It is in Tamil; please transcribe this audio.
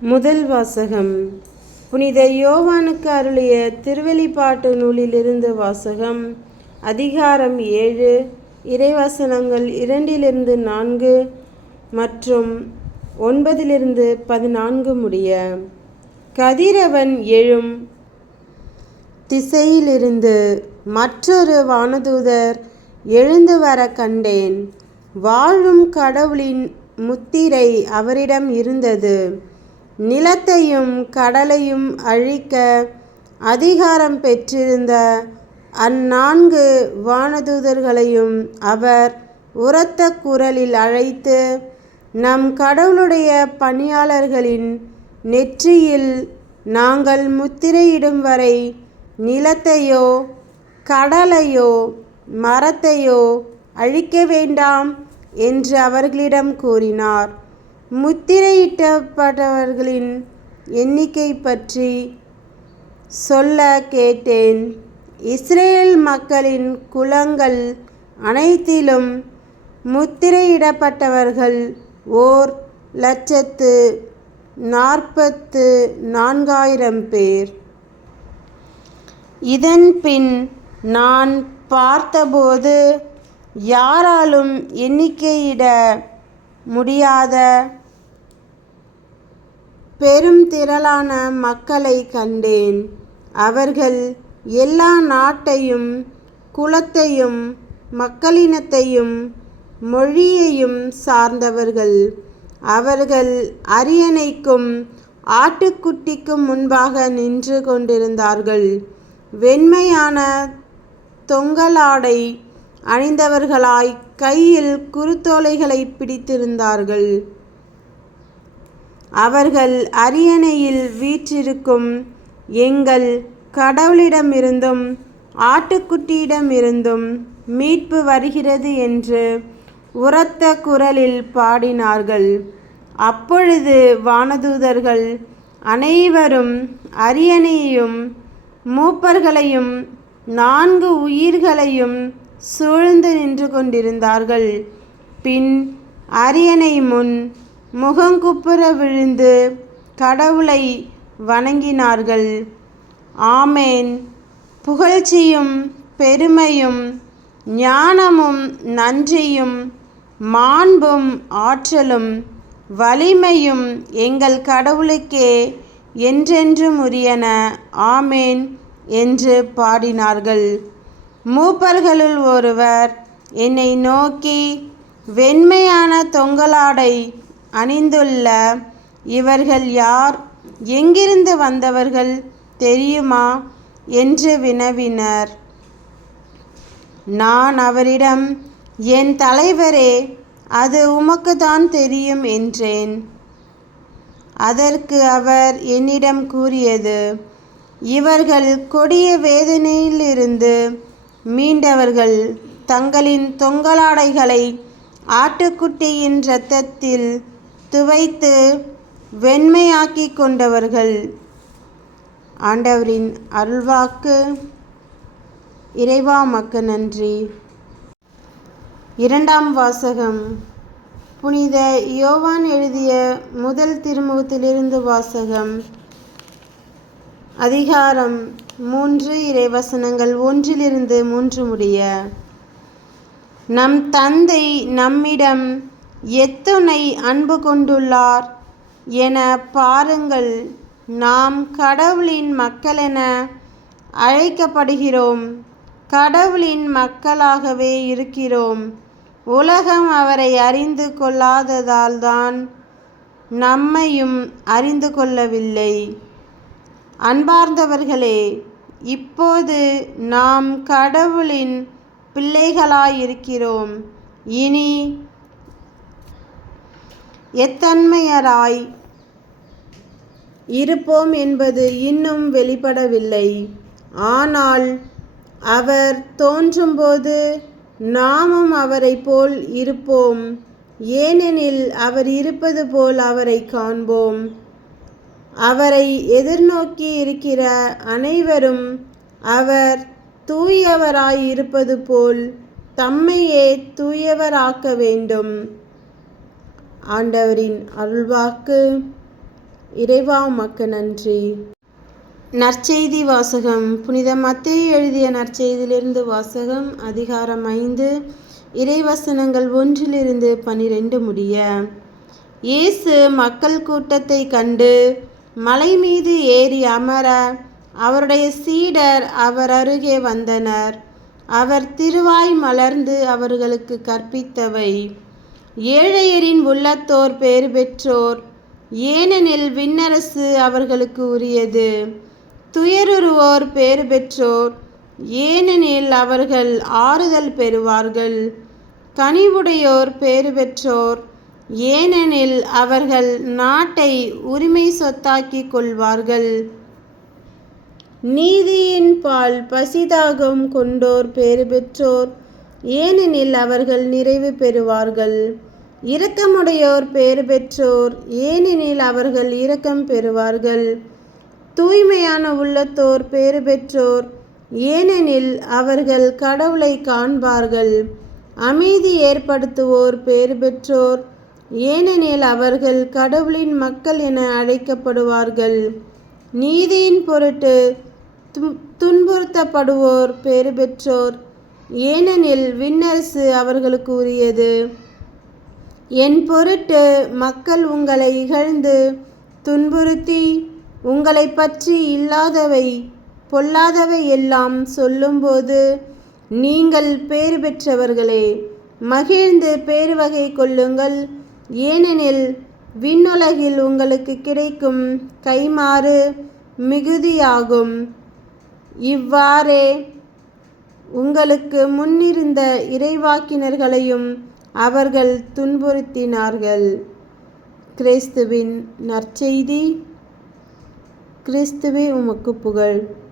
முதல் வாசகம். புனித யோவானுக்கு அருளிய திருவெளிப்பாட்டு நூலிலிருந்து வாசகம். அதிகாரம் ஏழு. இறைவசனங்கள் இரண்டிலிருந்து நான்கு மற்றும் ஒன்பதிலிருந்து பதினான்கு முடிய. கதிரவன் எழும் திசையிலிருந்து மற்றொரு வானதூதர் எழுந்து வர கண்டேன். வாழும் கடவுளின் முத்திரை அவரிடம் இருந்தது. நிலத்தையும் கடலையும் அழிக்க அதிகாரம் பெற்றிருந்த அந்நான்கு வானதூதர்களையும் அவர் உரத்த குரலில் அழைத்து நம் கடவுளுடைய பணியாளர்களின் நெற்றியில் நாங்கள் முத்திரையிடும் வரை நிலத்தையோ கடலையோ மரத்தையோ அழிக்க வேண்டாம் என்று அவர்களிடம் கூறினார். முத்திரையிட்டப்பட்டவர்களின் எண்ணிக்கை பற்றி சொல்ல கேட்டேன். இஸ்ரேல் மக்களின் குலங்கள் அனைத்திலும் முத்திரையிடப்பட்டவர்கள் ஓர் லட்சத்து நாற்பத்து நான்காயிரம் பேர். இதன் பின் நான் பார்த்தபோது யாராலும் எண்ணிக்கையிட முடியாத பெரும் திரளான மக்களை கண்டேன். அவர்கள் எல்லா நாட்டையும் குலத்தையும் மக்களினத்தையும் மொழியையும் சார்ந்தவர்கள். அவர்கள் அரியணைக்கும் ஆட்டுக்குட்டிக்கும் முன்பாக நின்று கொண்டிருந்தார்கள். வெண்மையான தொங்கலாடை அணிந்தவர்களாய் கையில் குறுத்தோலைகளை பிடித்திருந்தார்கள். அவர்கள் அரியணையில் வீற்றிருக்கும் எங்கள் கடவுளிடமிருந்தும் ஆட்டுக்குட்டியிடமிருந்தும் மீட்பு வருகிறது என்று உரத்த குரலில் பாடினார்கள். அப்பொழுது வானதூதர்கள் அனைவரும் அரியணையையும் மூப்பர்களையும் நான்கு உயிர்களையும் சூழ்ந்து நின்று கொண்டிருந்தார்கள். பின் அரியணை முன் முகங்குப்புற விழுந்து கடவுளை வணங்கினார்கள். ஆமேன். புகழ்ச்சியும் பெருமையும் ஞானமும் நன்றியும் மாண்பும் ஆற்றலும் வலிமையும் எங்கள் கடவுளுக்கே என்றென்றும் உரியன. ஆமேன் என்று பாடினார்கள். மூப்பர்களுள் ஒருவர் என்னை நோக்கி வெண்மையான தொங்கலாடை அணிந்துள்ள இவர்கள் யார்? எங்கிருந்து வந்தவர்கள் தெரியுமா? என்று வினவினர். நான் அவரிடம் என் தலைவரே அது உமக்குதான் தெரியும் என்றேன். அதற்கு அவர் என்னிடம் கூறியது இவர்கள் கொடிய வேதனையிலிருந்து மீண்டவர்கள் தங்களின் தொங்கலாடைகளை ஆட்டுக்குட்டியின் இரத்தத்தில் துவைத்து வெண்மையாக்கி கொண்டவர்கள். ஆண்டவரின் அருள்வாக்கு. இறைவா மக்கு நன்றி. இரண்டாம் வாசகம். புனித யோவான் எழுதிய முதல் திருமுகத்திலிருந்து வாசகம். அதிகாரம் மூன்று இறைவசனங்கள் ஒன்றிலிருந்து மூன்று முடிய. நம் தந்தை நம்மிடம் எத்துணை அன்பு கொண்டுள்ளார் என பாருங்கள் நாம் கடவுளின் மக்களென அழைக்கப்படுகிறோம். கடவுளின் மக்களாகவே இருக்கிறோம். உலகம் அவரை அறிந்து கொள்ளாததால்தான் நம்மையும் அறிந்து கொள்ளவில்லை. அன்பார்ந்தவர்களே இப்போது நாம் கடவுளின் பிள்ளைகளாயிருக்கிறோம். இனி எத்தன்மையராய் இருப்போம் என்பது இன்னும் வெளிப்படவில்லை. ஆனால் அவர் தோன்றும்போது நாமும் அவரை போல் இருப்போம். ஏனெனில் அவர் இருப்பது போல் அவரை காண்போம். அவரை எதிர்நோக்கி இருக்கிற அனைவரும் அவர் தூயவராய் இருப்பது போல் தம்மையே தூயவராக்க வேண்டும். ஆண்டவரின் அருள்வாக்கு. இறைவா உமக்கு நன்றி. நற்செய்தி வாசகம். புனித மத்தே எழுதிய நற்செய்தியிலிருந்து வாசகம் அதிகாரம் ஐந்து. இறைவசனங்கள் ஒன்றிலிருந்து பனிரெண்டு முடிய. இயேசு மக்கள் கூட்டத்தை கண்டு மலை மீது ஏறி அமர அவருடைய சீடர் அவர் அருகே வந்தனர். அவர் திருவாய் மலர்ந்து அவர்களுக்கு கற்பித்தவை. ஏழையரின் உள்ளத்தோர் பேறு பெற்றோர். ஏனெனில் விண்ணரசு அவர்களுக்கு உரியது. துயருருவோர் பேறு பெற்றோர். ஏனெனில் அவர்கள் ஆறுதல் பெறுவார்கள். கனிவுடையோர் பேறு பெற்றோர். ஏனெனில் அவர்கள் நாட்டை உரிமை சொத்தாக்கிக் கொள்வார்கள். நீதியின் பால் பசிதாகம் கொண்டோர் பேறு பெற்றோர். ஏனெனில் அவர்கள் நிறைவு பெறுவார்கள். இரக்கமுடையோர் பேறு பெற்றோர் ஏனெனில் அவர்கள் இரக்கம் பெறுவார்கள். தூய்மையான உள்ளத்தோர் பேறு பெற்றோர் ஏனெனில் அவர்கள் கடவுளை காண்பார்கள். அமைதி ஏற்படுத்துவோர் பேறு பெற்றோர் ஏனெனில் அவர்கள் கடவுளின் மக்கள் என அழைக்கப்படுவார்கள். நீதியின் பொருட்டு துன்புறுத்தப்படுவோர் பேறு பெற்றோர் ஏனெனில் விண்ணரசு அவர்களுக்கு உரியது. என் பொருட்டு மக்கள் உங்களை இகழ்ந்து துன்புறுத்தி உங்களை பற்றி இல்லாதவை பொல்லாதவை எல்லாம் சொல்லும்போது நீங்கள் பேறு பெற்றவர்களே மகிழ்ந்து பேருவகை கொள்ளுங்கள். ஏனெனில் விண்ணுலகில் உங்களுக்கு கிடைக்கும் கைமாறு மிகுதியாகும். இவ்வாறே உங்களுக்கு முன்னிருந்த இறைவாக்கினர்களையும் அவர்கள் துன்புறுத்தினார்கள். கிறிஸ்துவின் நற்செய்தி. கிறிஸ்துவே உமக்கு புகழ்.